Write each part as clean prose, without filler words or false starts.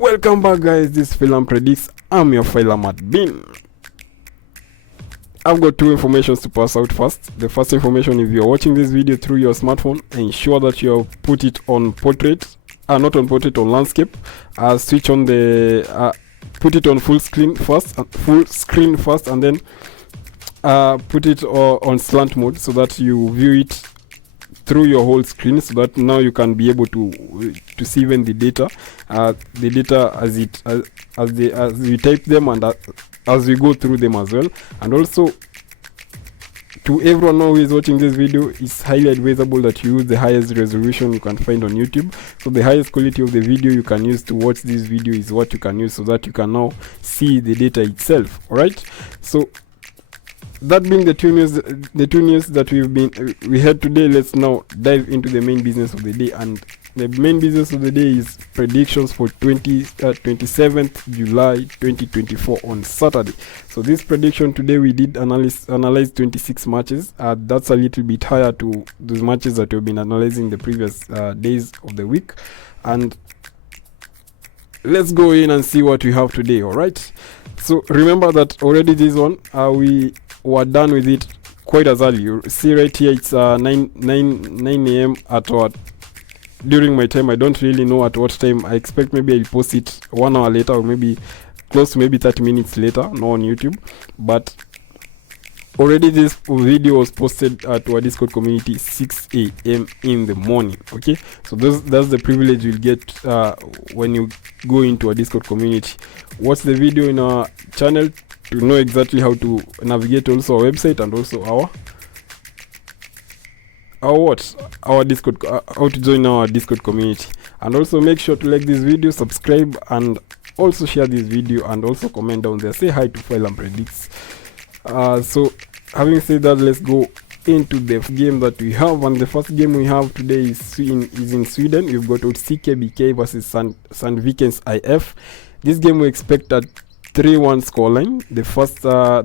Welcome back, guys. This is Phylum Predicts. I'm your Phylum admin. I've got two informations to pass out first. The first information, if you're watching this video through your smartphone, ensure that you have put it on portrait, not on portrait, on landscape. Switch on the put it on full screen first, and then put it on slant mode so that you view it through your whole screen, so that now you can be able to see even the data as we type them and as we go through them as well. And also, to everyone now who is watching this video, it's highly advisable that you use the highest resolution you can find on YouTube. So the highest quality of the video you can use to watch this video is what you can use, so that you can now see the data itself. All right, so that being the two news that we had today, let's now dive into the main business of the day. And the main business of the day is predictions for 27th July 2024 on Saturday. So this prediction today, we did analyze 26 matches. That's a little bit higher to those matches that we've been analyzing the previous days of the week. And let's go in and see what we have today. All right, so remember that already this one we were done with it quite as early. You see right here, it's 9 a.m. at what, during my time. I don't really know at what time. I expect maybe I'll post it 1 hour later, or maybe close to maybe 30 minutes later, not on YouTube. But already this video was posted to our Discord community 6 a.m. in the morning. Okay, so that's the privilege you'll get when you go into a Discord community. Watch the video in our channel to know exactly how to navigate also our website, and also our Discord, how to join our Discord community. And also make sure to like this video, subscribe, and also share this video, and also comment down there, say hi to Phylum Predicts. So having said that, let's go into the game that we have. And the first game we have today is in Sweden. We've got CKBK versus Sandvikens IF. This game we expect at 3-1 scoreline. The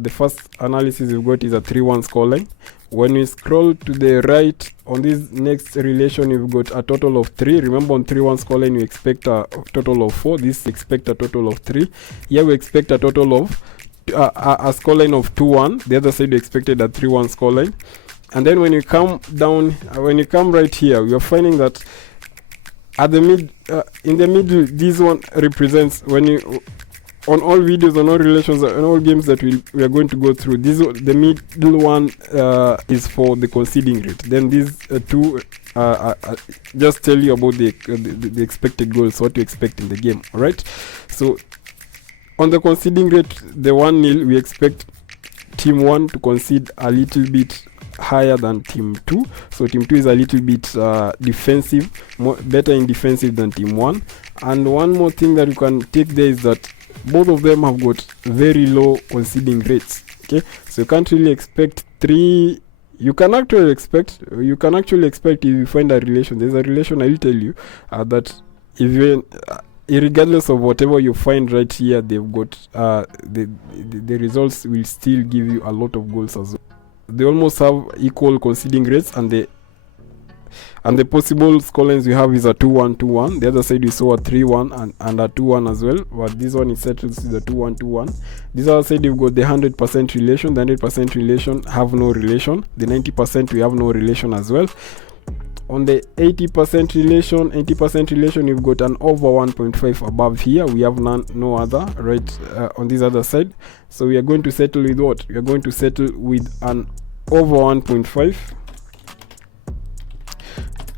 first analysis we've got is a 3-1 scoreline. When we scroll to the right on this next relation, we've got a total of 3. Remember, on 3-1 scoreline we expect a total of 4. This expect a total of 3. Here we expect a total of a scoreline of 2-1. The other side we expected a 3-1 scoreline. And then when you come down, when you come right here, we are finding that at the in the middle, this one represents, when you on all videos, on all relations, on all games that we are going to go through, the middle one is for the conceding rate. Then these two just tell you about the expected goals, what to expect in the game. All right, so on the conceding rate, the 1-0, we expect team 1 to concede a little bit higher than team 2. So team 2 is a little bit defensive, better in defensive than team 1. And one more thing that you can take there is that both of them have got very low conceding rates. Okay, so you can't really expect 3. You can actually expect if you find a relation. There's a relation, I will tell you that if you regardless of whatever you find right here, they've got the results will still give you a lot of goals as well. They almost have equal conceding rates, and the possible scorelines we have is a 2-1, 2-1. The other side we saw a 3-1 and a 2-1 as well, but this one is settled to the 2-1, 2-1. This other side you've got the 100% relation. The 100% relation have no relation. The 90% we have no relation as well. On the 80% relation, you've got an over 1.5 above here. We have no other right on this other side. So we are going to settle with what? We are going to settle with an over 1.5.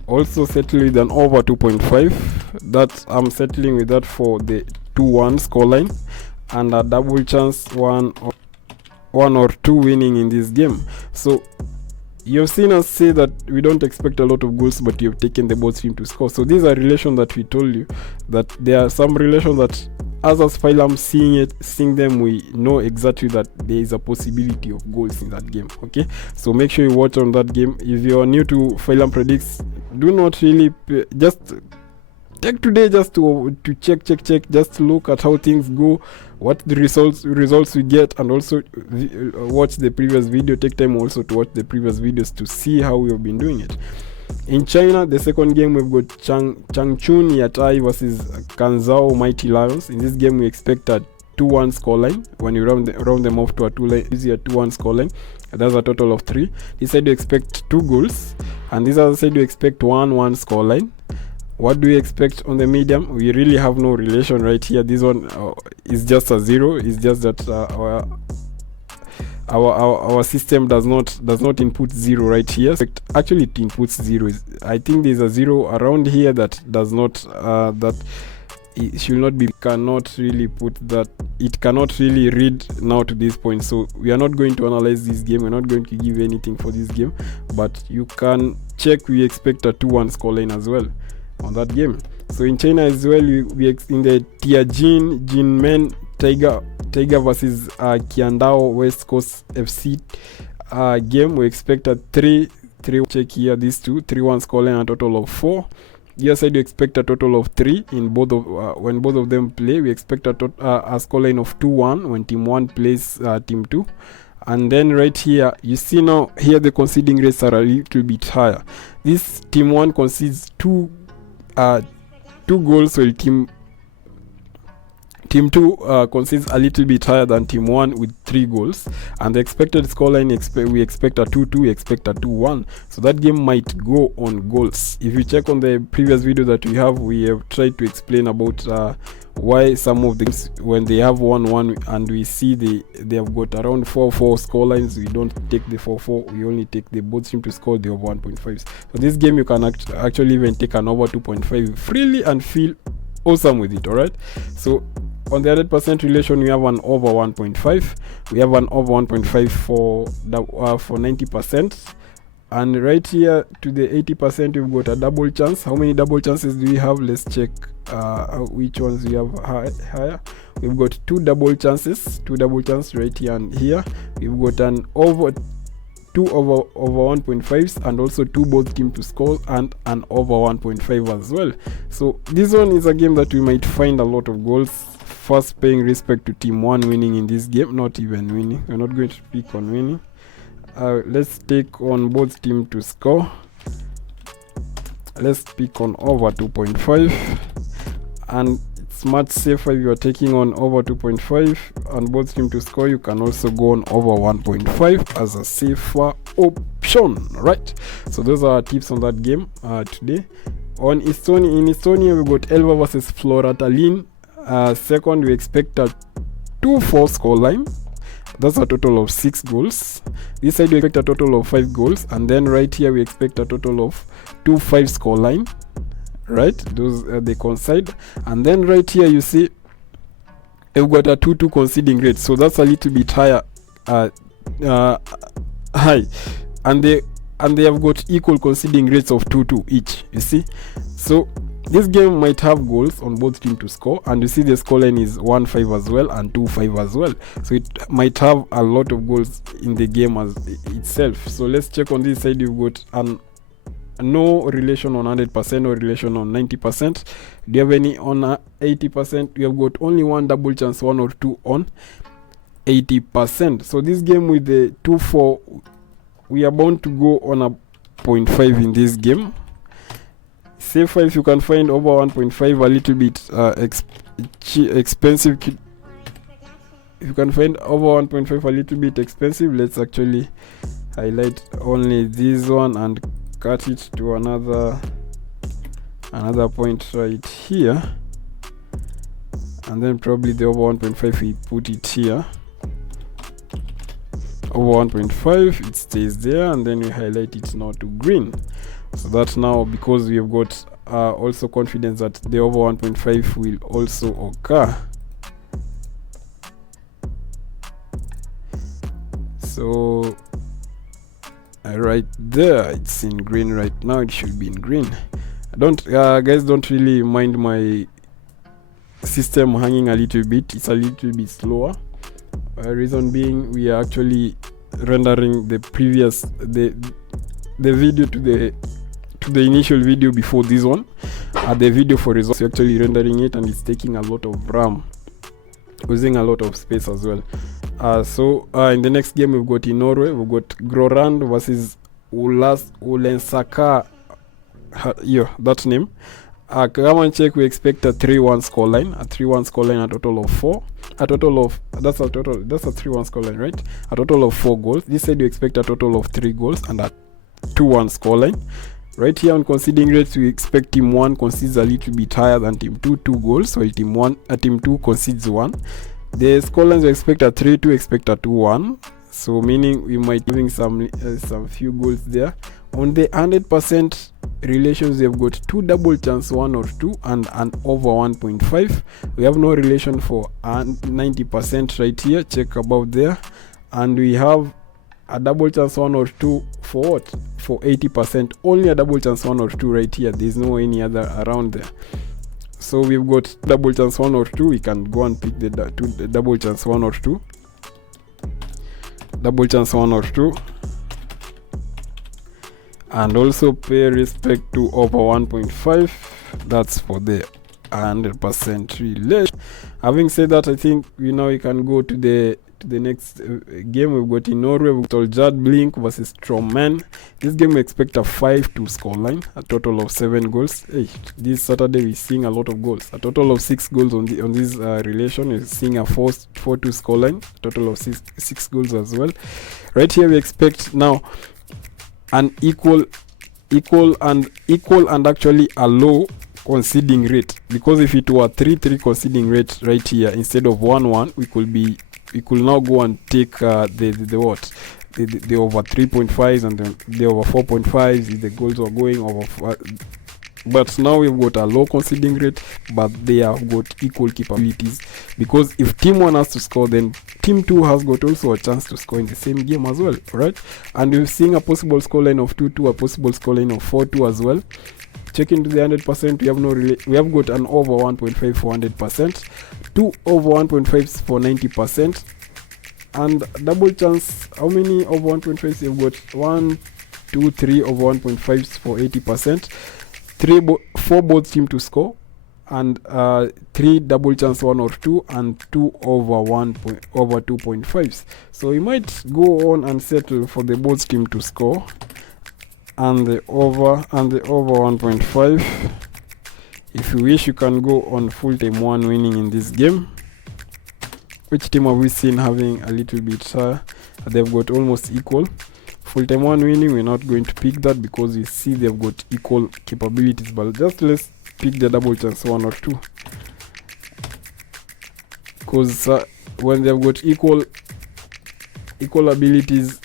Also settle with an over 2.5. That I'm settling with that for the 2-1 scoreline, and a double chance one or two winning in this game. So you've seen us say that we don't expect a lot of goals, but you've taken the both team to score. So these are relations that we told you that there are some relations that as Phylum seeing them, we know exactly that there is a possibility of goals in that game. Okay, so make sure you watch on that game. If you are new to Phylum Predicts, do not really just take today just to check, just look at how things go, what the results we get, and also watch the previous video. Take time also to watch the previous videos to see how we have been doing it. In China, the second game, we've got Changchun Yatai versus Kanzhou Mighty Lions. In this game, we expect a 2-1 scoreline. When you round them off to a 2-1 scoreline, that's a total of 3. This side you expect 2 goals, and this other side you expect 1-1 scoreline. What do we expect on the medium? We really have no relation right here. This one is just a 0. It's just that our system does not input 0 right here. So actually it inputs 0. I think there's a 0 around here that does not that it should not be, cannot really put that, it cannot really read now to this point. So we are not going to analyze this game, we're not going to give anything for this game, but you can check. We expect a 2-1 scoreline as well on that game. So in China as well, we in the Tianjin Jinmen Tiger versus Qiandao West Coast FC game, we expect a 3 check here, these two 3-1 scoreline, a total of 4. Here side you expect a total of 3 in both of when both of them play. We expect a scoreline of 2-1 when team 1 plays team 2. And then right here you see now here the conceding rates are a little bit higher. This team 1 concedes 2 goals, while team 2 concedes a little bit higher than team 1 with 3 goals, and the expected scoreline we expect a 2-2, we expect a 2-1. So that game might go on goals. If you check on the previous video that we have tried to explain about why some of the games, when they have 1-1 and we see they have got around 4-4 scorelines, we don't take the 4-4, we only take the both team to score the over 1.5. So this game you can actually even take an over 2.5 freely and feel awesome with it. All right, so on the 100% relation, we have an over 1.5. We have an over 1.5 for 90%. And right here to the 80%, we've got a double chance. How many double chances do we have? Let's check which ones we have higher. We've got 2 double chances right here and here. We've got an over 2 over 1.5s, and also 2 both team to score, and an over 1.5 as well. So this one is a game that we might find a lot of goals. First, paying respect to team 1 winning in this game, not even winning. We're not going to pick on winning. Let's take on both team to score. Let's pick on over 2.5, and it's much safer if you are taking on over 2.5 and both team to score. You can also go on over 1.5 as a safer option, right? So those are our tips on that game today. In Estonia, we got Elva versus Flora-Tallinn. Second, we expect a 2-4 scoreline. That's a total of 6 goals. This side we expect a total of 5 goals, and then right here we expect a total of 2-5 scoreline. Right, those they concede, and then right here you see we've got a 2-2 conceding rate, so that's a little bit higher, high, and they have got equal conceding rates of 2-2 each. You see, so this game might have goals on both teams to score, and you see the scoreline is 1-5 as well and 2-5 as well, so it might have a lot of goals in the game as itself. So let's check on this side. You've got no relation on 100%, no relation on 90%. Do you have any on 80%? We have got only 1 double chance, 1 or 2 on 80%. So this game with the 2-4, we are bound to go on a 0.5 in this game. Safer if you can find over 1.5 a little bit expensive. If you can find over 1.5 a little bit expensive, let's actually highlight only this one and cut it to another point right here, and then probably the over 1.5 we put it here. Over 1.5, it stays there, and then we highlight it now to green. So that's now because we have got also confidence that the over 1.5 will also occur. So right there, it's in green right now. It should be in green. Guys, don't really mind my system hanging a little bit. It's a little bit slower. Reason being, we are actually rendering the video to the initial video before this one. The video for results, we're actually rendering it, and it's taking a lot of RAM, using a lot of space as well. So in the next game we've got in Norway, we've got Grorand versus Ulensaka that name. Come and check, we expect a 3-1 scoreline, a 3-1 scoreline, a total of 4, that's a 3-1 scoreline, right? A total of 4 goals. This side you expect a total of 3 goals and a 2-1 scoreline. Right here on conceding rates, we expect team 1 concedes a little bit higher than team 2, 2 goals, while team 2 concedes 1. The scorelines we expect a 3-2, expect a 2-1, so meaning we might be having some few goals there. On the 100% relations, we have got 2 double chance 1 or 2 and an over 1.5. We have no relation for 90% right here, check above there, and we have a double chance 1 or 2 for what? For 80%. Only a double chance 1 or 2 right here. There's no any other around there. So we've got double chance 1 or 2. We can go and pick the double chance 1 or 2. Double chance 1 or 2. And also pay respect to over 1.5. That's for the 100% relation. Having said that, I think we can go to the next game. We've got in Norway, we've got Jad Blink versus Strongman. This game we expect a 5-2 scoreline, a total of 7 goals. Hey, this Saturday we're seeing a lot of goals, a total of 6 goals on this relation. We're seeing a 4-2 scoreline, a total of 6 goals as well. Right here we expect now an equal and actually a low conceding rate, because if it were 3-3 conceding rate right here instead of 1-1, we could now go and take the over 3.5s and the over 4.5s if the goals are going over. But now we've got a low conceding rate, but they have got equal capabilities, because if team 1 has to score, then team 2 has got also a chance to score in the same game as well, right? And we're seeing a possible scoreline of 2-2, a possible scoreline of 4-2 as well. Check into the 100%, we have got an over 1.5 for 100%, 2 over 1.5s for 90%, and double chance, how many over 1.5s you've got? 1, 2, 3 over 1.5s for 80%, 4 both team to score, and 3 double chance 1 or 2, and 2 over 2.5s. So we might go on and settle for the both team to score and the over 1.5. If you wish, you can go on full time 1 winning in this game. Which team have we seen having a little bit higher? They've got almost equal. Full time 1 winning, we're not going to pick that because we see they've got equal capabilities, but just let's pick the double chance 1 or 2, because when they've got equal abilities,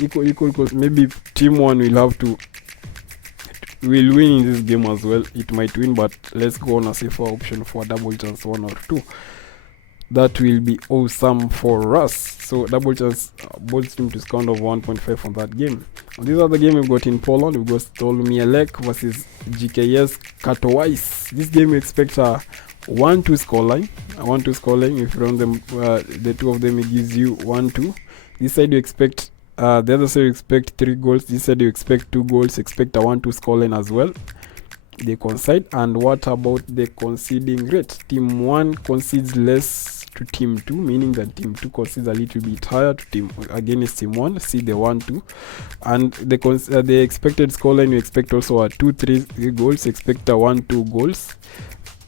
equal, maybe team 1 will win in this game as well. It might win, but let's go on a safer option for a double chance 1 or 2. That will be awesome for us. So double chance, both team to score of 1.5 from that game. These are the game we've got in Poland. We've got Stolmielek versus GKS Katowice. This game we expect a 1-2 scoreline. A 1-2 scoreline. If you run them, the two of them, it gives you 1-2. This side you expect, the other side you expect 3 goals. This side you expect 2 goals. Expect a 1-2 scoreline as well. They concede. And what about the conceding rate? Team 1 concedes less to team 2, meaning that team 2 concedes a little bit higher to team against team 1. See the 1-2, and the expected scoreline, you expect also a 2-3 goals. Expect a 1-2 goals.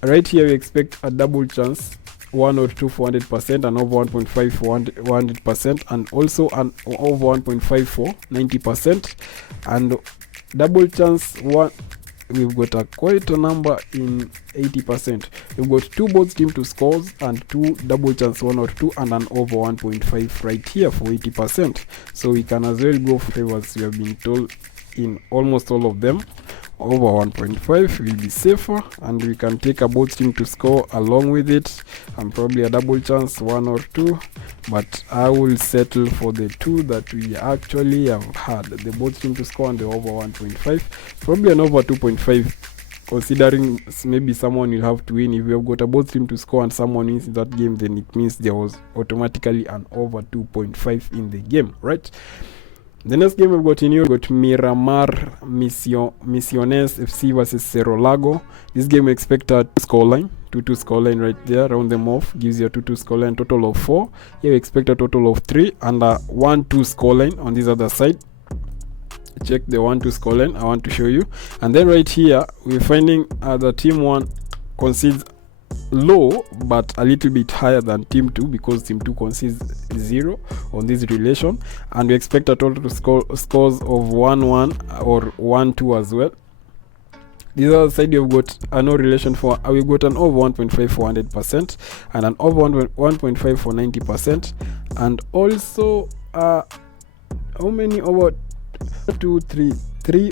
Right here we expect a double chance 1 or 2 for 100%, and over 1.5 for 100%, and also an over 1.5 for 90%, and double chance 1. We've got quite a number in 80%. We've got 2 both team to scores and 2 double chance 1 or 2 and an over 1.5 right here for 80%. So we can as well go for favors. We have been told in almost all of them over 1.5 will be safer, and we can take a both team to score along with it, and probably a double chance 1 or 2, but I will settle for the 2 that we actually have had, the both team to score and the over 1.5, probably an over 2.5, considering maybe someone will have to win. If we have got a both team to score and someone wins in that game, then it means there was automatically an over 2.5 in the game, right? The next game we've got in here, we've got Miramar Misiones FC versus Cerro Lago. This game we expect a 2 scoreline, 2-2 scoreline right there. Round them off, gives you a 2-2 scoreline, total of 4. Here we expect a total of 3 and a 1-2 scoreline on this other side. check the 1-2 scoreline I want to show you. And then right here we're finding the team 1 concedes low but a little bit higher than team 2, because team 2 concedes 0 on this relation, and we expect a total scores of 1-1 or 1-2 as well. This other side you've got no relation for we've got an over 1.5 for 100% and an over 1.5 for 90%, and also how many over 3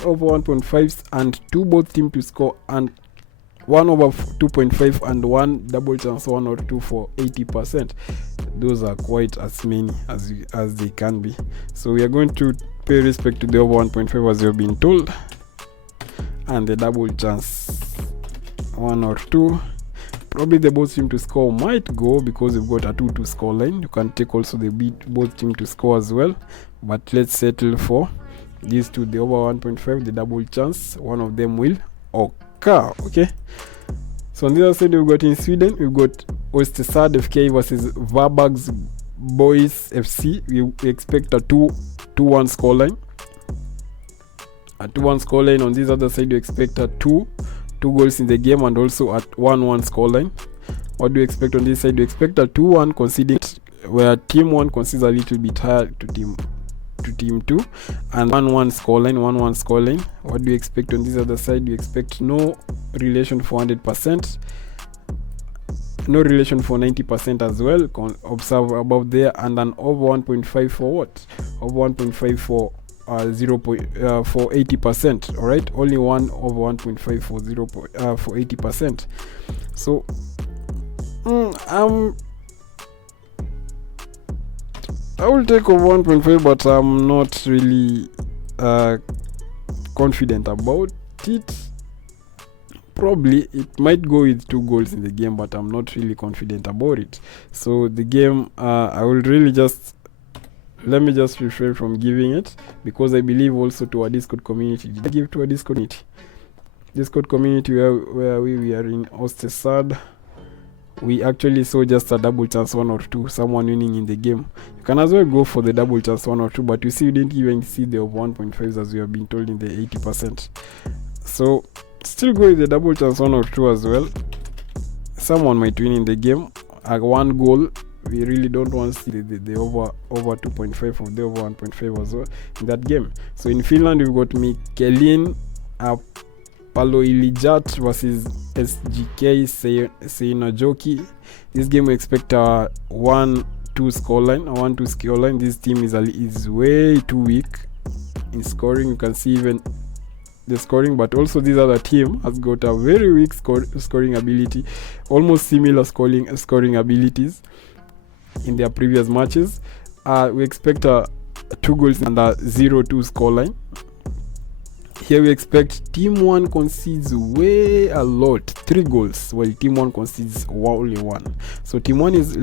over 1.5s and 2 both team to score, and 1 over 2.5 and 1 double chance 1 or 2 for 80%. Those are quite as many as they can be. So we are going to pay respect to the over 1.5 as you have been told, and the double chance 1 or 2. Probably the both team to score might go because you've got a 2-2 score line. You can take also the both team to score as well, but let's settle for these two, the over 1.5, the double chance. One of them will occur. Okay, so on the other side we've got in Sweden, we've got Östersund FK versus Varbergs Boys FC. We expect a 2-1 scoreline. A 2-1 scoreline. On this other side, you expect a 2 goals in the game and also at 1-1 scoreline. What do you expect on this side? You expect a 2-1 conceding, where team 1 concedes a little bit higher to team 2, and 1-1 scoreline. What do you expect on this other side? You expect no relation for 100%, no relation for 90% as well. Observe above there, and an over 1.5 for what? Over 1.5 for 80%. All right, only 1 over 1.5 for 80%. So I will take over 1.5, but I'm not really confident about it. Probably it might go with 2 goals in the game, but I'm not really confident about it. So the game, I will really let me just refrain from giving it, because I believe also to our Discord community. Did I give to our Discord community where we are in Östersund? We actually saw just a double chance 1 or 2, someone winning in the game. You can as well go for the double chance 1 or 2, but you see, you didn't even see the over 1.5s as we have been told in the 80%. So still go with the double chance 1 or 2 as well. Someone might win in the game. 1 goal. We really don't want to see the over 2.5 of the over 1.5 as well in that game. So in Finland, we've got Mikelin Paloilijat versus SGK Seinajoki. This game we expect a 1-2 scoreline. This team is way too weak in scoring. You can see even the scoring, but also this other team has got a very weak scoring ability, almost similar scoring abilities in their previous matches. We expect a 2 goals and a 0-2 scoreline. Here we expect team 1 concedes way a lot, 3 goals, while team 1 concedes only 1. So team 1 is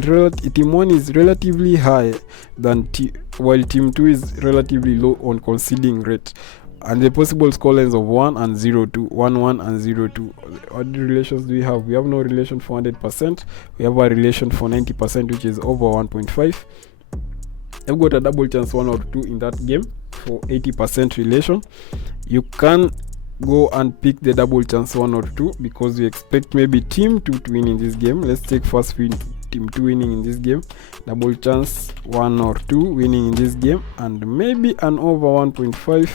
relatively high than while team 2 is relatively low on conceding rate. And the possible scorelines of 1 and 0-2, 1-1 and 0-2. What relations do we have? We have no relation for 100%. We have a relation for 90%, which is over 1.5. I've got a double chance 1 or 2 in that game for 80% relation. You can go and pick the double chance 1 or 2, because we expect maybe team 2 to win in this game. Let's take first win, team 2 winning in this game, double chance 1 or 2 winning in this game, and maybe an over 1.5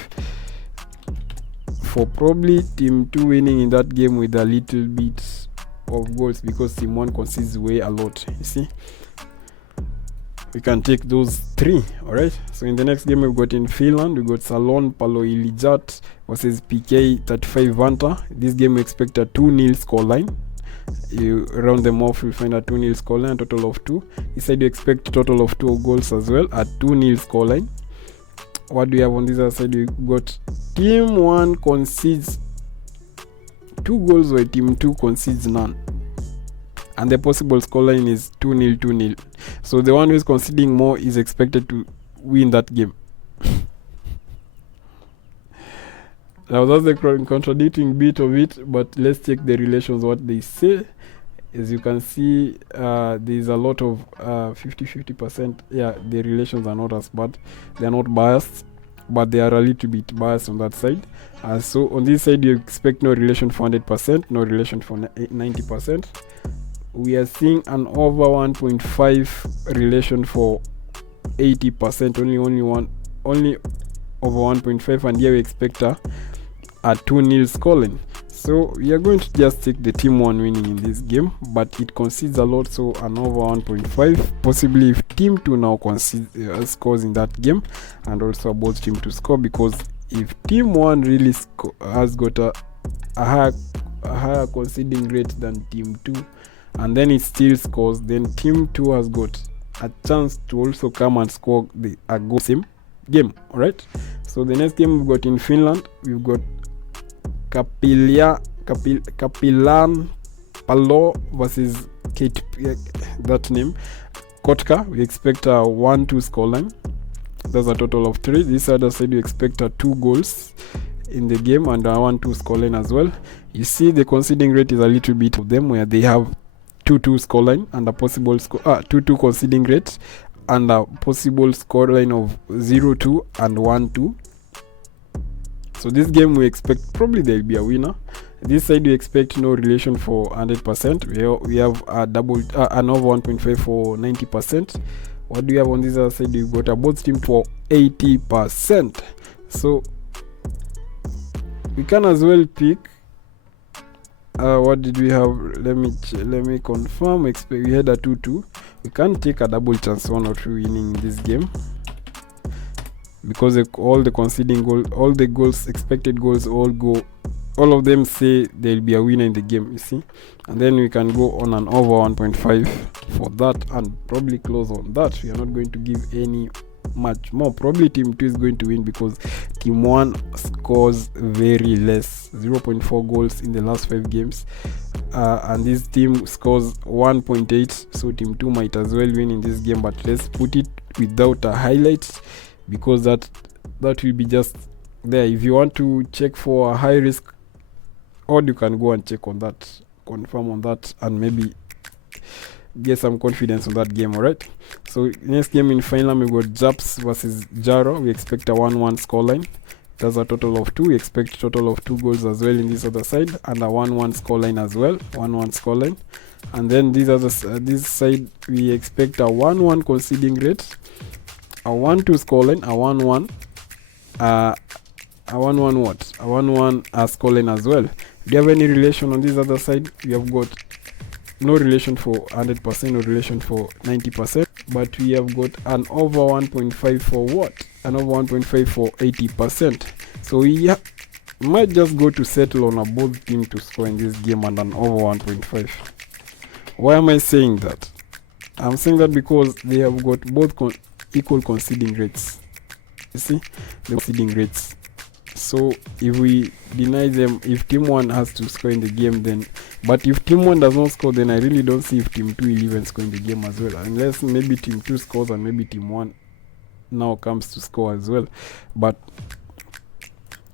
for probably team 2 winning in that game with a little bit of goals, because team 1 concedes way a lot. You see, we can take those 3. All right, so in the next game we've got in Finland, we got Salon Paloilijat versus PK 35 Vanta. This game we expect a 2-0 scoreline. You round them off, you'll find a 2-0 scoreline, total of 2. This side you expect a total of 2 goals as well, a 2-0 scoreline. What do we have on this other side? We got team 1 concedes 2 goals, while team 2 concedes none, and the possible scoreline is 2-0, 2-0. So the one who is conceding more is expected to win that game. Now that's the contradicting bit of it, but let's check the relations, what they say. As you can see, there's a lot of 50-50%. Yeah, the relations are not as bad. They're not biased. but they are a little bit biased on that side. So on this side you expect no relation for 100%, no relation for 90%. We are seeing an over 1.5 relation for 80%, only over 1.5, and here we expect a 2-0 scoreline. So we are going to just take the team 1 winning in this game, but it concedes a lot, so an over 1.5, possibly if team 2 now scores in that game, and also both team 2 score, because if team 1 really has got a higher conceding rate than team 2, and then it still scores, then team 2 has got a chance to also come and score a goal same game. Alright, so the next game we've got in Finland, we've got Kapilan Palo versus that name Kotka. We expect a 1-2 scoreline. That's a total of 3. This other side we expect 2 goals in the game and a 1-2 scoreline as well. You see the conceding rate is a little bit of them, where they have 2-2 scoreline and a possible 2-2 conceding rate and a possible scoreline of 0-2 and 1-2. So this game we expect probably there will be a winner. This side we expect no relation for 100%. We have a an over 1.5 for 90%. What do we have on this other side? We've got a both team for 80%. So we can as well pick. What did we have? Let me confirm. We had a 2-2. We can take a double chance 1 or 2 winning in this game, because all the conceding goals, all the goals, expected goals, all of them say there'll be a winner in the game, you see. And then we can go on an over 1.5 for that, and probably close on that. We are not going to give any much more. Probably team 2 is going to win, because team 1 scores very less, 0.4 goals in the last 5 games, and this team scores 1.8, so team 2 might as well win in this game. But let's put it without a highlight, because that will be just there. If you want to check for a high risk odd, you can go and check on that, confirm on that, and maybe get some confidence on that game. Alright, so next game in Finland, we got Japs versus Jaro. We expect a 1-1 scoreline. That's a total of 2. We expect a total of 2 goals as well in this other side, and a 1-1 scoreline as well, 1-1 scoreline. And then this side we expect a 1-1 conceding rate, a 1-2 scoreline, a 1-1 scoreline as well. Do you have any relation on this other side? We have got no relation for 100%, no relation for 90%, but we have got an over 1.5 for what? An over 1.5 for 80%. So we might just go to settle on a both team to score in this game and an over 1.5. Why am I saying that? I'm saying that because they have got both equal conceding rates. You see, the conceding rates. So if we deny them, if team 1 has to score in the game, then, but if team 1 does not score, then I really don't see if team 2 will even score in the game as well, unless maybe team 2 scores and maybe team 1 now comes to score as well. But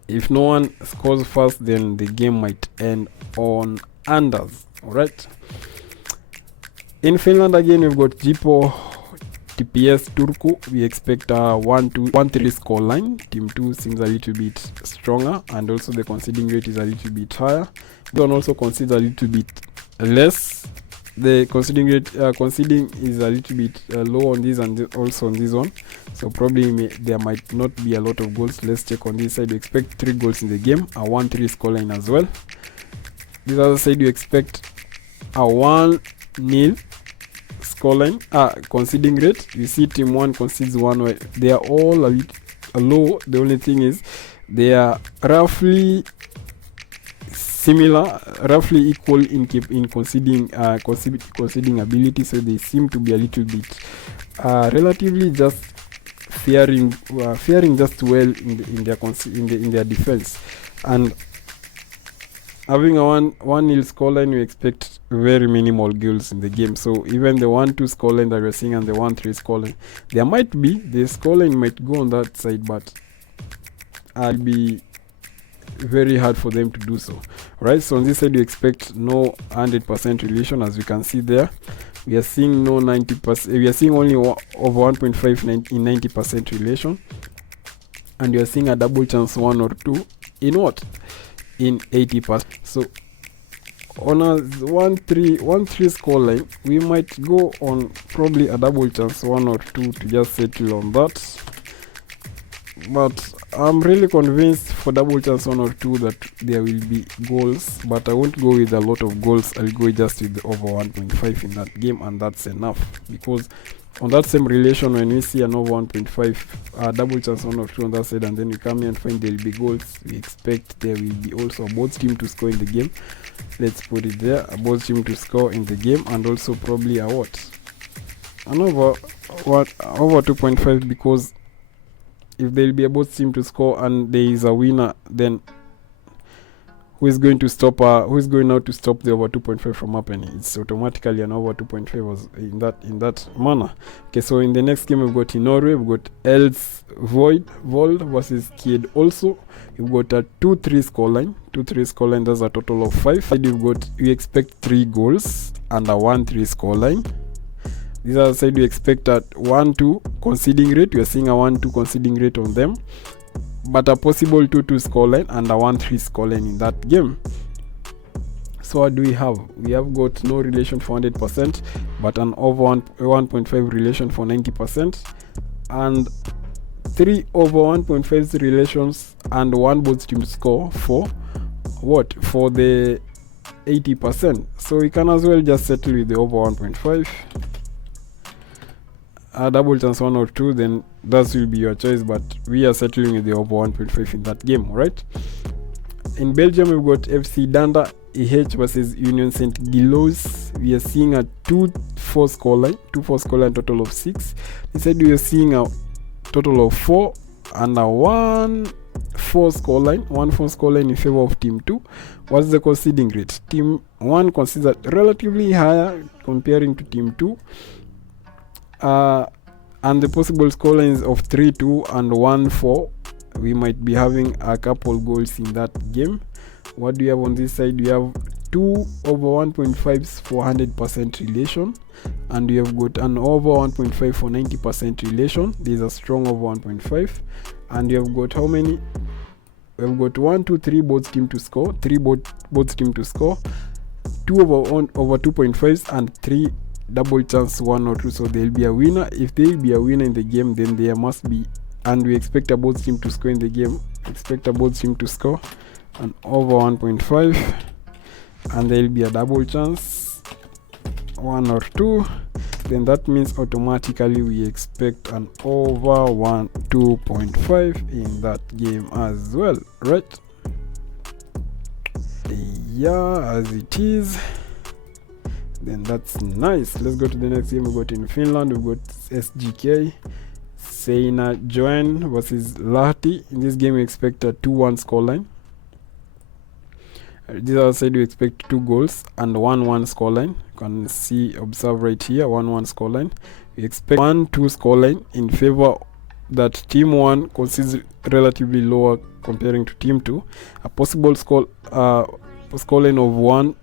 if no one scores first, then the game might end on unders. Alright, in Finland again, we've got Jipo TPS Turku. We expect a 1-3 scoreline. Team 2 seems a little bit stronger, and also the conceding rate is a little bit higher. We can also concede a little bit less. The conceding rate conceding is a little bit low on this and also on this one, so probably there might not be a lot of goals. Let's check on this side. We expect 3 goals in the game, a 1-3 scoreline as well. This other side we expect a 1-0 scoreline, conceding rate. You see team 1 concedes 1. They are all a little low. The only thing is they are roughly similar, roughly equal in conceding ability, so they seem to be a little bit relatively just faring just well in their defense. And having a 1-0 scoreline, we expect very minimal goals in the game. So even the 1-2 scoreline that we're seeing and the 1-3 scoreline, there might be, the scoreline might go on that side, but it'll be very hard for them to do so. Right, so on this side we expect no 100% relation. As we can see there, we are seeing no 90%, we are seeing only over 1.5 in 90% relation. and you're seeing a double chance 1 or 2 in what? In 80%. So on a 1-3 scoreline, we might go on probably a double chance 1 or 2 to just settle on that. But I'm really convinced for double chance 1 or 2 that there will be goals, but I won't go with a lot of goals. I'll go just with the over 1.5 in that game, and that's enough, because on that same relation, when we see an over 1.5 double chance 1 or 2 on that side, and then we come here and find there will be goals, we expect there will be also both team to score in the game. Let's put it there, both team to score in the game, and also probably a what? An over 2.5, because if there will be a both team to score and there is a winner, then who is going now to stop the over 2.5 from happening? It's automatically an over 2.5 was in that manner. Okay, so in the next game we've got in Norway, we've got Vold versus Kied. Also, we've got a 2-3 scoreline. That's a total of 5. We expect 3 goals and a 1-3 scoreline. This other side we expect a 1-2 conceding rate. We are seeing a 1-2 conceding rate on them, but a possible 2-2 scoreline and a 1-3 scoreline in that game. So what do we have? We have got no relation for 100%, but an over 1.5 relation for 90%, and 3 over 1.5 relations and 1 both team score for what? For the 80%. So we can as well just settle with the over 1.5. A double chance 1 or 2, then that will be your choice, but we are settling with the over 1.5 in that game, right? In Belgium, we've got FC Danda EH versus Union Saint Gilloise. We are seeing a 2-4 scoreline, total of 6. Instead, we are seeing a total of 4 and a 1-4 scoreline in favor of Team 2. What's the conceding rate? Team 1 considered relatively higher comparing to Team 2. And the possible scorelines of 3-2 and 1-4. We might be having a couple goals in that game. What do you have on this side? We have 2 over 1.5s for 100% relation, and we have got an over 1.5 for 90% relation. There's a strong over 1.5, and we have got how many? We have got 1, 2, 3 both team to score, 3 both team to score, 2 over 2.5s, and 3 double chance 1 or 2. So there will be a winner. If there will be a winner in the game, then there must be, and we expect a both team to score in the game. Expect a both team to score an over 1.5, and there will be a double chance 1 or 2. Then that means automatically we expect an over 2.5 in that game as well, right? Yeah, as it is. Then that's nice. Let's go to the next game. We got in Finland, we got SGK Seina Joen versus Lahti. In this game we expect a 2-1 scoreline. This other side we expect 2 goals and 1-1 scoreline. You can observe right here, 1-1 scoreline. We expect 1-2 scoreline in favor that Team 1 considers relatively lower comparing to Team 2. A possible scoreline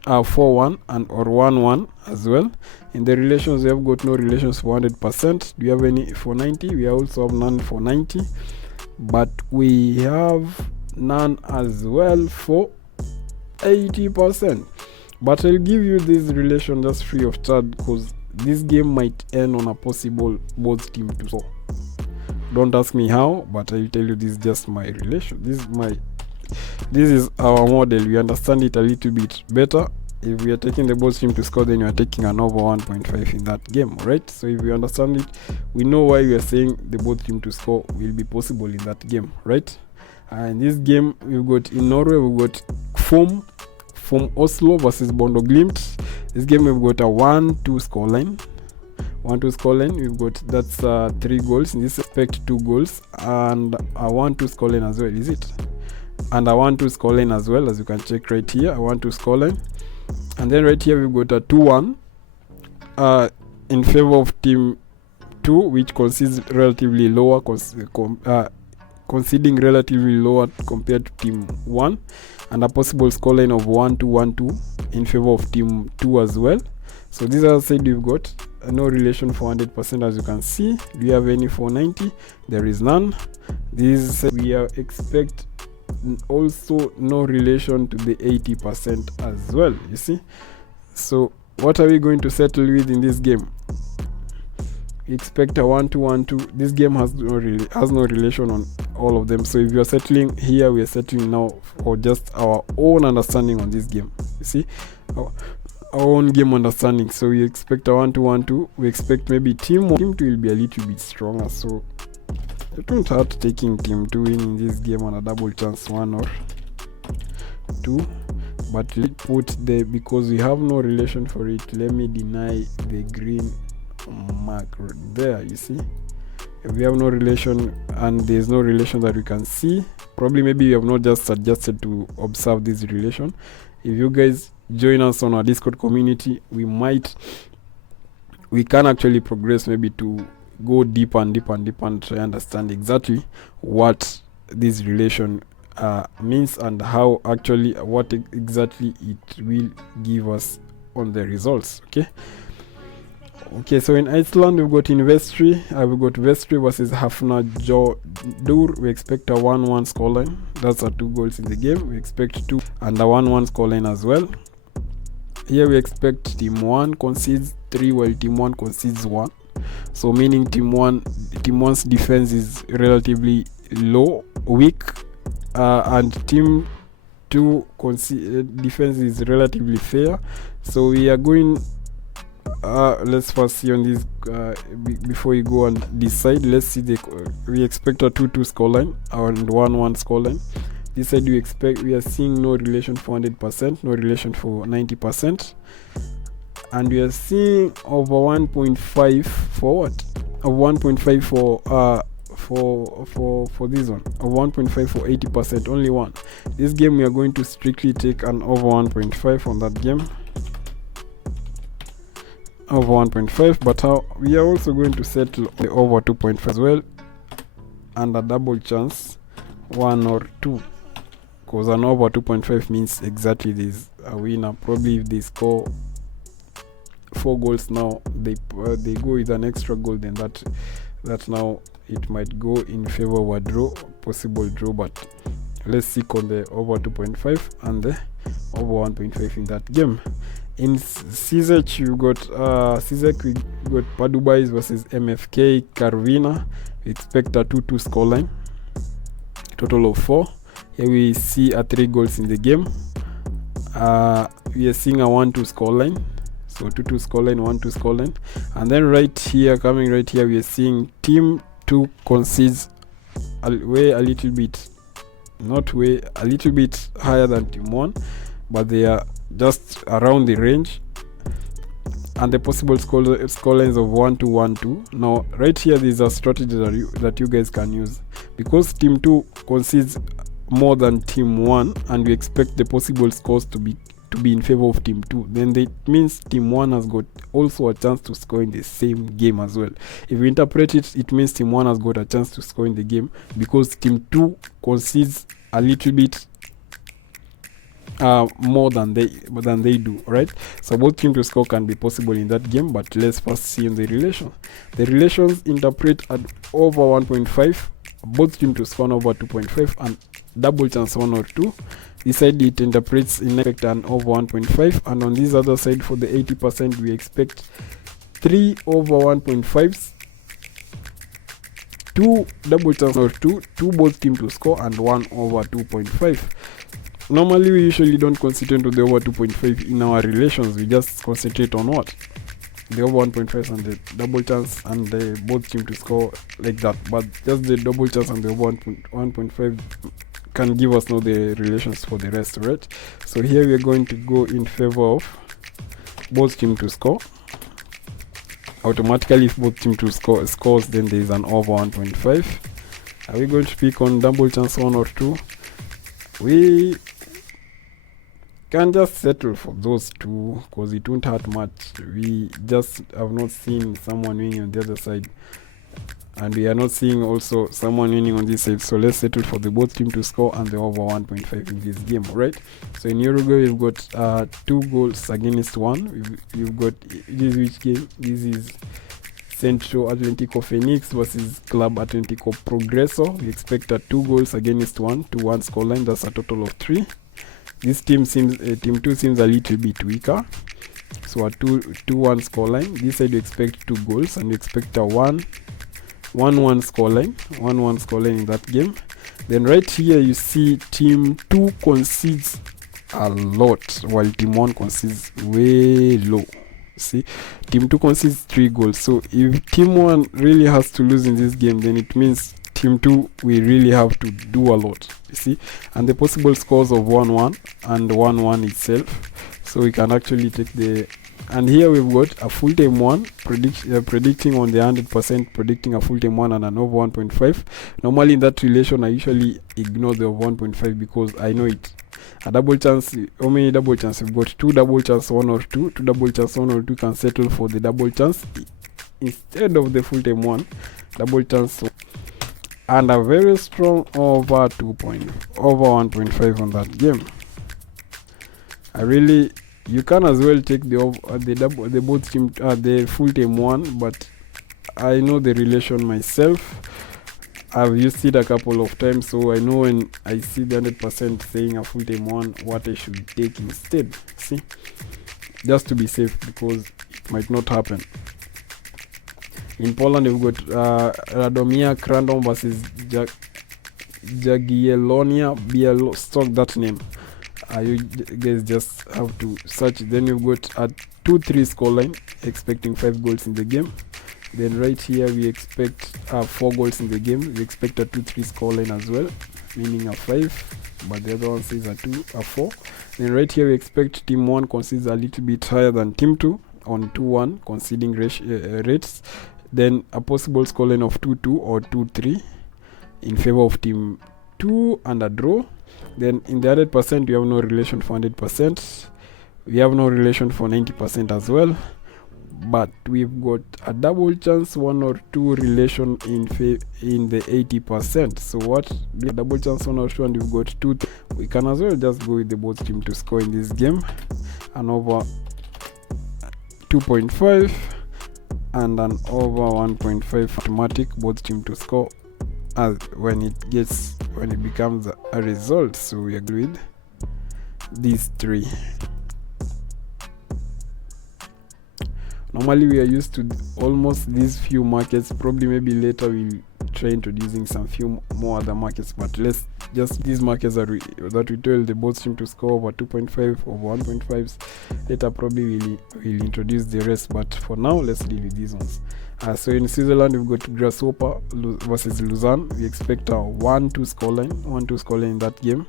of 4-1 and or 1-1 as well. In the relations, we have got no relations for 100%. Do you have any for 90? We also have none for 90, but we have none as well for 80%. But I'll give you this relation just free of charge, because this game might end on a possible both team to score. Don't ask me how, but I'll tell you this is just my relation. This is our model. We understand it a little bit better. If we are taking the both team to score, then you are taking an over 1.5 in that game, right? So if we understand it, we know why we are saying the both team to score will be possible in that game, right? And this game we've got in Norway, we've got Phylum Oslo versus Bondo Glimt. This game we've got a 1-2 scoreline. 1-2 scoreline. We've got that's 3 goals. In this expect 2 goals and a 1-2 scoreline as well. Is it? And a 1-2 scoreline as well, as you can check right here. A 1-2 scoreline. And then right here we've got a 2-1 in favor of Team 2, which concedes relatively lower, conceding relatively lower compared to Team 1, and a possible scoreline of 1-2 in favor of Team 2 as well. So this other side we've got no relation for 100%, as you can see. Do you have any for 90? There is none. This we expect also no relation to the 80% as well, you see. So what are we going to settle with in this game? We expect a 1-2-1-2. This game has no relation on all of them. So if you're settling here, we are settling now for just our own understanding on this game, you see, our own game understanding. So we expect a 1-2-1-2. We expect maybe team 2 will be a little bit stronger, so it won't hurt taking team 2 in this game on a double chance 1 or 2. But let's put the, because we have no relation for it, let me deny the green mark right there, you see. If we have no relation and there's no relation that we can see, probably maybe we have not just suggested to observe this relation. If you guys join us on our Discord community, we can actually progress maybe to go deeper and try understand exactly what this relation means and how actually what exactly it will give us on the results. Okay, so in Iceland we've got Vestri versus Hafnarfjordur. We expect a 1-1 scoreline. That's a 2 goals in the game. We expect 2 and a 1-1 scoreline as well. Here we expect team 1 concedes 3 while team 1 concedes 1. So meaning team 1's defense is relatively weak, and team 2 defense is relatively fair. So we are going let's first see on this before you go and decide. Let's see we expect a 2-2 scoreline and 1-1 scoreline. This side we are seeing no relation for 100%, no relation for 90%, and we are seeing over 1.5 for what? Of 1.5 for this one, of 1.5 for 80%, only one. This game we are going to strictly take an over 1.5 on that game, over 1.5, but we are also going to settle the over 2.5 as well, and a double chance 1 or 2, because an over 2.5 means exactly this a winner. Probably if they score 4 goals now, they go with an extra goal, then that now it might go in favor of a possible draw. But let's seek on the over 2.5 and the over 1.5 in that game. In CZEC we got Padubais versus MFK Karvina. We expect a 2-2 scoreline, total of 4. Here we see a 3 goals in the game. We are seeing a 1-2 scoreline, so 2-2 scoreline, 1-2 scoreline. And then coming right here, we are seeing team 2 concedes a little bit higher than team 1, but they are just around the range, and the possible scorelines of 1-2-1-2. Now right here there's a strategy that you guys can use, because team 2 concedes more than team 1 and we expect the possible scores to be in favor of team 2, then it means team 1 has got also a chance to score in the same game as well. If we interpret it, it means team 1 has got a chance to score in the game because team 2 concedes a little bit more than they do, right? So both teams to score can be possible in that game, but let's first see in the relation. The relations interpret at over 1.5, both teams to score over 2.5, and double chance 1 or 2. This side it interprets in effect an over 1.5, and on this other side for the 80% we expect 3 over 1.5s, 2 double chance or 2 both teams to score, and 1 over 2.5. Normally we usually don't concentrate on the over 2.5 in our relations. We just concentrate on what? The over 1.5 and the double chance and the both team to score, like that. But just the double chance and the over 1.5 can give us now the relations for the rest, right? So here we are going to go in favor of both team to score. Automatically if both team to scores, then there is an over 1.5. Are we going to pick on double chance 1 or 2? We can just settle for those 2 because it won't hurt much. We just have not seen someone winning on the other side, and we are not seeing also someone winning on this side, so let's settle for the both team to score and the over 1.5 in this game, right? So in Uruguay we've got 2 goals against 1. You've got this, which game? This is Centro Atlético Phoenix versus Club Atlético Progreso. We expect a 2 goals against 1 to 1 scoreline. That's a total of 3. This team seems team 2 seems a little bit weaker, so a 2-1 scoreline. This side you expect 2 goals, and you expect a 1-1 scoreline, 1-1 scoreline in that game. Then right here you see team 2 concedes a lot, while team 1 concedes way low. See, team 2 concedes 3 goals. So if team 1 really has to lose in this game, then it means team 2 we really have to do a lot. You see, and the possible scores of 1-1 and 1-1 itself. So we can actually take the, and here we've got a full time 1 predicting on the 100%, predicting a full time 1 and an over 1.5. Normally in that relation I usually ignore the over 1.5 because I know it. A double chance, how many double chance? We've got 2 double chance 1 or 2. 2 double chance 1 or 2 can settle for the double chance instead of the full time 1 double chance, and a very strong over 1.5 on that game. You can as well take the both team the full time 1, but I know the relation myself. I've used it a couple of times, so I know when I see the 100% saying a full time 1 what I should take instead. See, just to be safe, because it might not happen. In Poland we've got Radomia Krandom versus Jagiellonia Białystok. That name you guys just have to search. Then we've got a 2-3 scoreline, expecting 5 goals in the game. Then right here we expect 4 goals in the game. We expect a 2-3 scoreline as well, meaning a 5, but the other one says a 4. Then right here we expect team 1 concedes a little bit higher than team 2 on 2-1 conceding rates. Then a possible scoreline of 2-2 or 2-3 in favor of team 2 and a draw. Then in the 100% we have no relation for 100%. We have no relation for 90% as well. But we've got a double chance 1 or 2 relation in the 80%. So what? The double chance 1 or 2, and we've got 2. We can as well just go with the both team to score in this game, and over 2.5 and an over 1.5 automatic both team to score as when it becomes a result. So we agree with these 3. Normally we are used to almost these few markets. Probably maybe later we'll try introducing some few more other markets, but let's just these markets that we tell the both team to score over 2.5, over 1.5s. Later probably we'll introduce the rest, but for now let's deal with these ones. So in Switzerland we've got Grasshopper versus Lausanne. We expect a 1-2 scoreline in that game.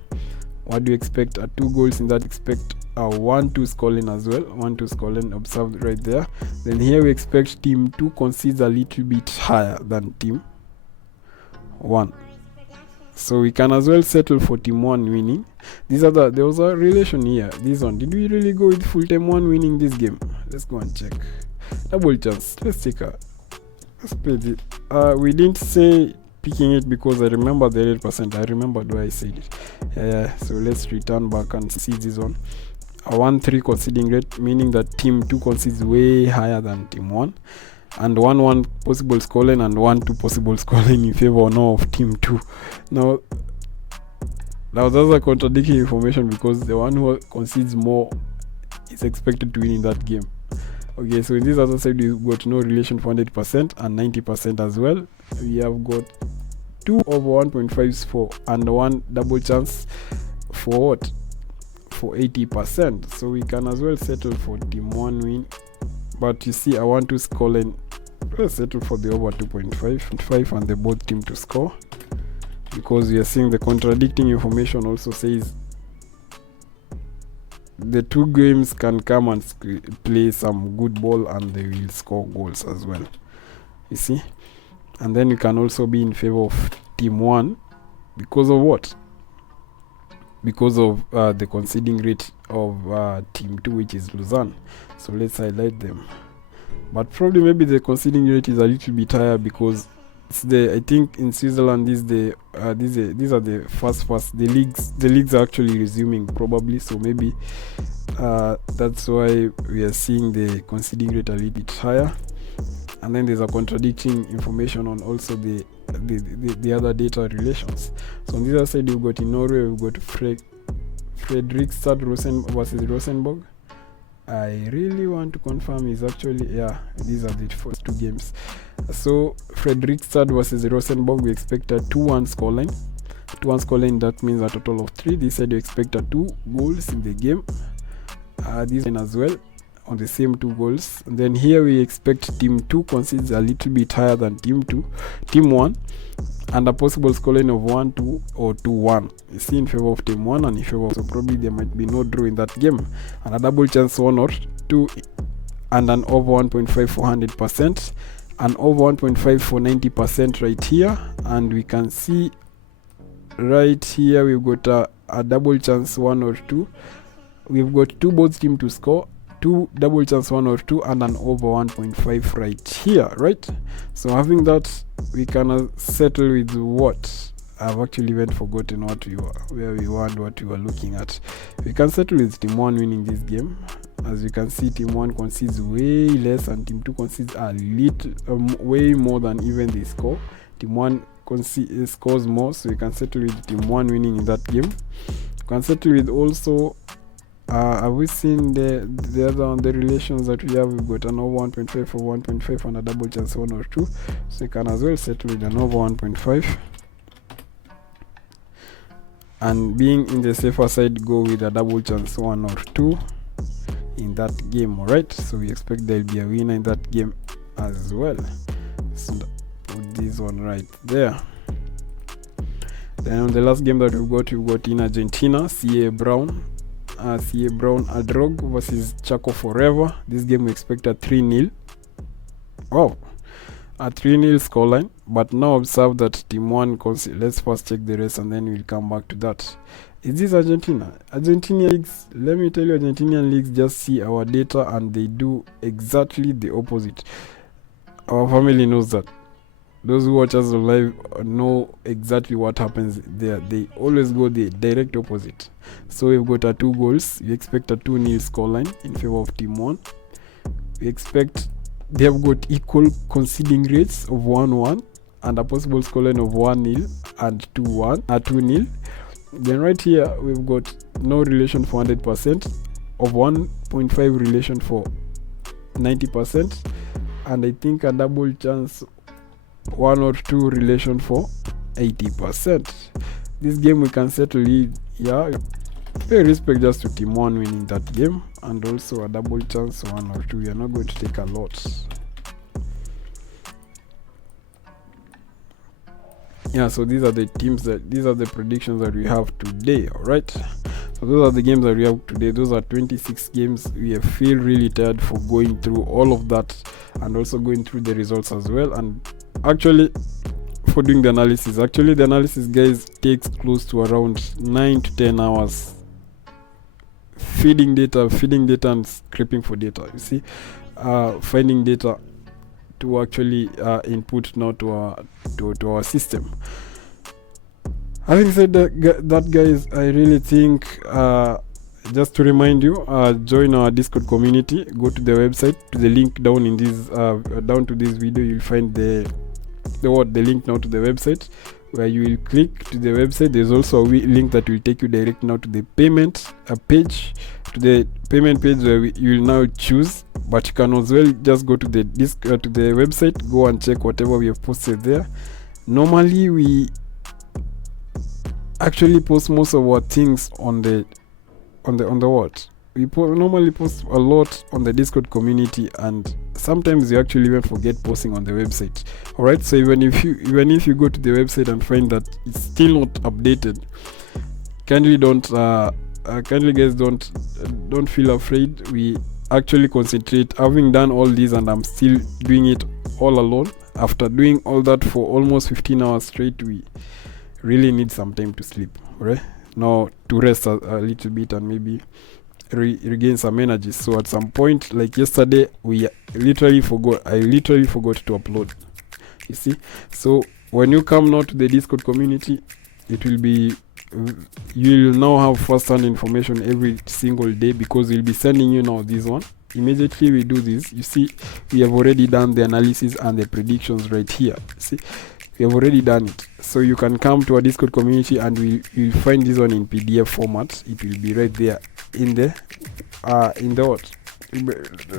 What do you expect? 2 goals in that. Expect a 1-2 scoreline as well. 1-2 scoreline observed right there. Then here we expect team 2 concedes a little bit higher than team 1. So we can as well settle for team 1 winning. There was a relation here. This one. Did we really go with full time 1 winning this game? Let's go and check. Double chance. Let's play it. We didn't say picking it because I remember the 8%. I remembered why I said it. So let's return back and see this one. A 1-3 conceding rate, meaning that team 2 concedes way higher than team 1, and 1-1 possible scoreline and 1-2 possible scoreline in favor now of team 2. Now that's a contradicting information, because the one who concedes more is expected to win in that game. Okay, so in this other side we've got no relation for 100% and 90% as well. We have got 2 over 1.5s for and 1 double chance for what? For 80%. So we can as well settle for team 1 win. But you see, I want to scoreline. Let's settle for the over 2.5 and the both team to score, because we are seeing the contradicting information also says the 2 games can come and play some good ball and they will score goals as well. You see, and then you can also be in favor of team 1 because of what? Because of the conceding rate of team 2, which is Lausanne. So let's highlight them. But probably maybe the conceding rate is a little bit higher, because it's I think in Switzerland these are the first the leagues are actually resuming probably, so maybe that's why we are seeing the conceding rate a little bit higher. and then there's a contradicting information on also the other data relations. So on the other side, you've got in Norway, we've got Fredrikstad versus Rosenborg. I really want to confirm is actually, yeah, these are the first 2 games. So Fredrikstad versus Rosenborg, we expect a 2-1 scoreline. 2-1 scoreline, that means a total of 3. This side you expect a 2 goals in the game. This one as well, on the same 2 goals. And then here we expect team 2 concedes a little bit higher than team 1, and a possible scoreline of 1-2 or 2-1. You see, in favor of team 1 and in favor of, so probably there might be no draw in that game. And a double chance 1 or 2, and an over 1.5 for 100%, and over 1.5 for 90% right here. And we can see right here we've got a double chance 1 or 2. We've got 2 both team to score, 2 double chance 1 or 2, and an over 1.5 right here, right? So having that, we can settle with what I've actually even forgotten what where we were and what we were looking at. We can settle with team 1 winning this game. As you can see, team 1 concedes way less and team 2 concedes a little way more than even they score. Team 1 scores more, so you can settle with team 1 winning in that game. You can settle with also, have we seen the other on the relations that we have? We've got an over 1.5 for 1.5 and a double chance 1 or 2, so you can as well settle with an over 1.5, and being in the safer side, go with a double chance 1 or 2 in that game. Alright, so we expect there'll be a winner in that game as well. So put this one right there. Then on the last game that we've got in Argentina, CA Brown Adrog versus Chaco Forever. This game we expect a 3-0. Wow, a 3-0 scoreline. But now observe that team 1 let's first check the rest and then we'll come back to that. Is this Argentina? Argentinian leagues, let me tell you, Argentinian leagues just see our data and they do exactly the opposite. Our family knows that. Those who watch us live know exactly what happens there. They always go the direct opposite. So we've got a 2 goals. We expect a 2-0 scoreline in favor of team 1. We expect they have got equal conceding rates of 1-1 and a possible scoreline of 1-0 and 2-0. Then right here we've got no relation for 100%, of 1.5 relation for 90%, and I think a double chance 1 or 2 relation for 80%. This game we can settle in, yeah, pay respect just to team 1 winning that game, and also a double chance 1 or 2. We are not going to take a lot. Yeah, so these are the predictions that we have today. All right, so those are the games that we have today. Those are 26 games. We feel really tired for going through all of that and also going through the results as well, and actually for doing the analysis. Actually the analysis, guys, takes close to around 9 to 10 hours feeding data and scraping for data. You see, finding data to actually input now to our system. Having said that, guys, I really think just to remind you, join our Discord community. Go to the website, to the link down in this down to this video. You'll find the link now to the website, where you will click to the website. There's also a link that will take you direct now to the payment page, where you will now choose. But you can as well just go to the website, go and check whatever we have posted there. Normally we actually post most of our things on the what we normally post a lot on the Discord community, and sometimes you actually even forget posting on the website. All right, so even if you go to the website and find that it's still not updated, kindly guys, don't feel afraid. We actually concentrate. Having done all this and I'm still doing it all alone, after doing all that for almost 15 hours straight, we really need some time to sleep, right? Now to rest a little bit and maybe regain some energy. So at some point, like yesterday, I literally forgot to upload. You see, so when you come now to the Discord community, you'll now have first-hand information every single day, because we'll be sending you now this one immediately we do this, you see we have already done the analysis and the predictions right here. See, we have already done it. So you can come to our Discord community and you'll find this one in PDF format. It will be right there in the what,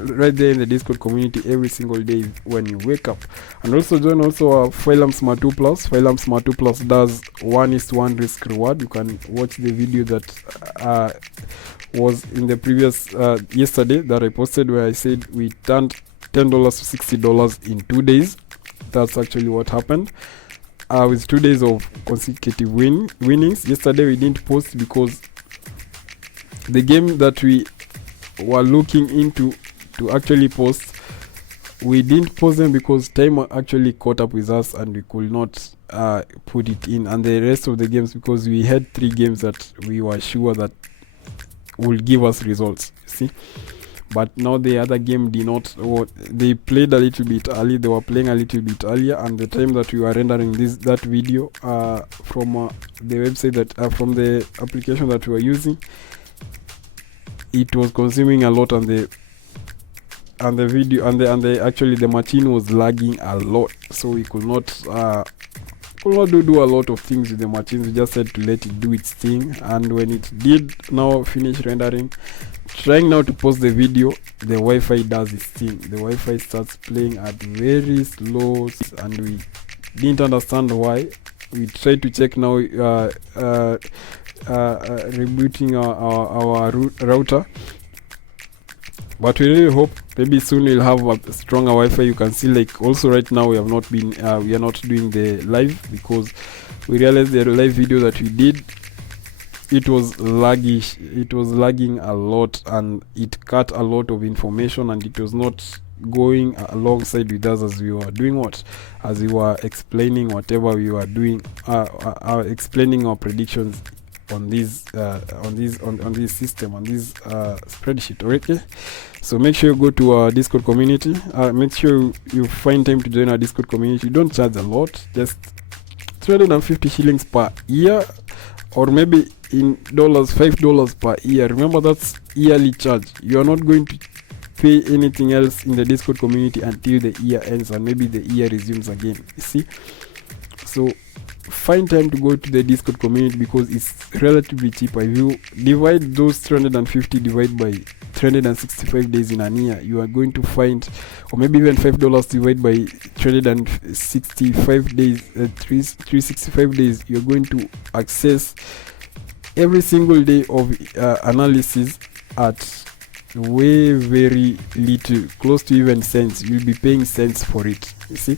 right there in the Discord community every single day when you wake up. And also join also our Phylum Smart 2 Plus. Phylum Smart 2 Plus does 1:1 risk reward. You can watch the video that was in the previous yesterday that I posted, where I said we turned $10 to $60 in 2 days. That's actually what happened with 2 days of consecutive winnings. Yesterday we didn't post because the game that we were looking into to actually post, we didn't post them because time actually caught up with us and we could not put it in. And the rest of the games, because we had 3 games that we were sure that will give us results, see. But now the other game did not, or they played a little bit early. They were playing a little bit earlier, and the time that we were rendering that video from the website that from the application that we were using, it was consuming a lot, and the video and the actually the machine was lagging a lot, so we could not do a lot of things with the machines. We just had to let it do its thing. And when it did now finish rendering, trying now to post the video, the Wi-Fi does its thing. The Wi-Fi starts playing at very slow, and we didn't understand why. We tried to check now, rebooting our router, but we really hope maybe soon we'll have a stronger Wi-Fi. You can see, like, also right now we have not been we are not doing the live because we realized the live video that we did, it was laggish, it was lagging a lot, and it cut a lot of information, and it was not going alongside with us as we were doing as we were explaining whatever we were doing, explaining our predictions on this system, on this spreadsheet. Okay, so make sure you go to our Discord community. Make sure you find time to join our Discord community. You don't charge a lot, just 350 shillings per year, or maybe in dollars, $5 per year. Remember, that's yearly charge. You are not going to pay anything else in the Discord community until the year ends, and maybe the year resumes again, you see. So find time to go to the Discord community because it's relatively cheaper. If you divide those 350 divided by 365 days in a year, you are going to find, or maybe even $5 divided by 365 days, 365 days, you're going to access every single day of analysis at way very little, close to even cents. You'll be paying cents for it, you see,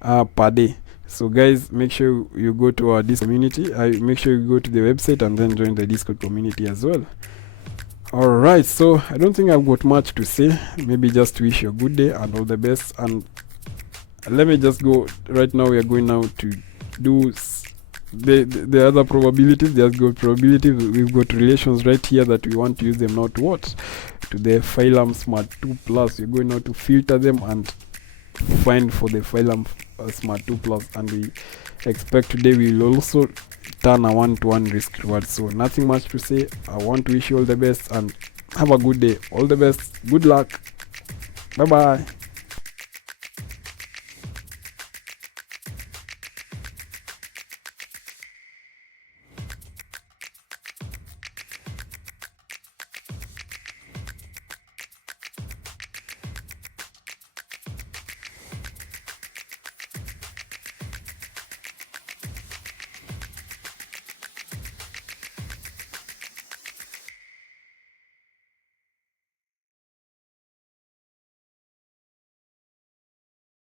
per day. So guys, make sure you go to our Discord community. Make sure you go to the website and then join the Discord community as well. Alright, so I don't think I've got much to say. Maybe just wish you a good day and all the best. And let me just go right now. We are going now to do the other probabilities. There's got probabilities. We've got relations right here that we want to use them now to what? To the Phylum Smart 2 Plus. We're going now to filter them and find for the Phylum Smart 2 Plus, and we expect today we will also turn a 1-to-1 risk reward. So nothing much to say. I want to wish you all the best and have a good day. All the best. Good luck. Bye bye.